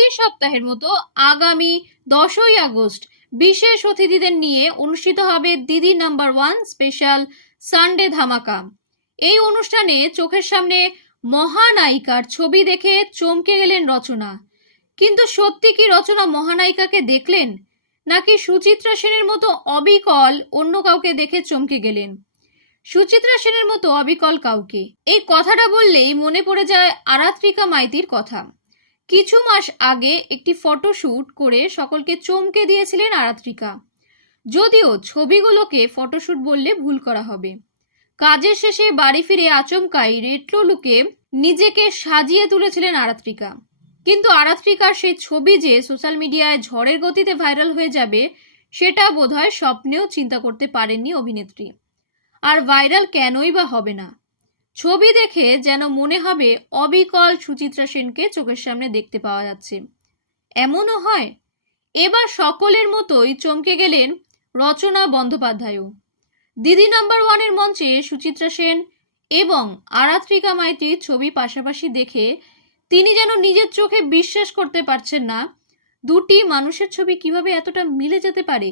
প্রতি সপ্তাহের মতো আগামী দশই আগস্ট বিশেষ অতিথিদের নিয়ে অনুষ্ঠিত হবে দিদি নাম্বার ওয়ান স্পেশাল সানডে ধামাকা। এই অনুষ্ঠানে চোখের সামনে মহানায়িকার ছবি দেখে চমকে গেলেন রচনা। কিন্তু সত্যি কি রচনা মহানায়িকাকে দেখলেন? নাকি সুচিত্রা সেনের মতো অবিকল অন্য কাউকে দেখে চমকে গেলেন? সুচিত্রা সেনের মতো অবিকল কাউকে? এই কথাটা বললেই মনে পড়ে যায় আরাত্রিকা মাইতির কথা। কিছু মাস আগে একটি ফটোশ্যুট করে সকলকে চমকে দিয়েছিলেন আরাত্রিকা। যদিও ছবিগুলোকে ফটোশ্যুট বললে ভুল করা হবে। কাজের শেষে বাড়ি ফিরে আচমকাই রেট্রো লুকে নিজেকে সাজিয়ে তুলেছিলেন আরাত্রিকা। কিন্তু আরাত্রিকার সেই ছবি যে সোশ্যাল মিডিয়ায় ঝড়ের গতিতে ভাইরাল হয়ে যাবে, সেটা বোধহয় স্বপ্নেও চিন্তা করতে পারেননি অভিনেত্রী। আর ভাইরাল কেনই বা হবে না। ছবি দেখে যেন মনে হবে অবিকল সুচিত্রা সেনকে চোখের সামনে দেখতে পাওয়া যাচ্ছে। এমনও হয়। এবার সকলের মতোই চমকে গেলেন রচনা বন্দ্যোপাধ্যায়ও। দিদি নাম্বার ওয়ানের মঞ্চে সুচিত্রা সেন এবং আরাত্রিকা মাইতির ছবি পাশাপাশি দেখে তিনি যেন নিজের চোখে বিশ্বাস করতে পারছেন না, দুটি মানুষের ছবি কীভাবে এতটা মিলে যেতে পারে?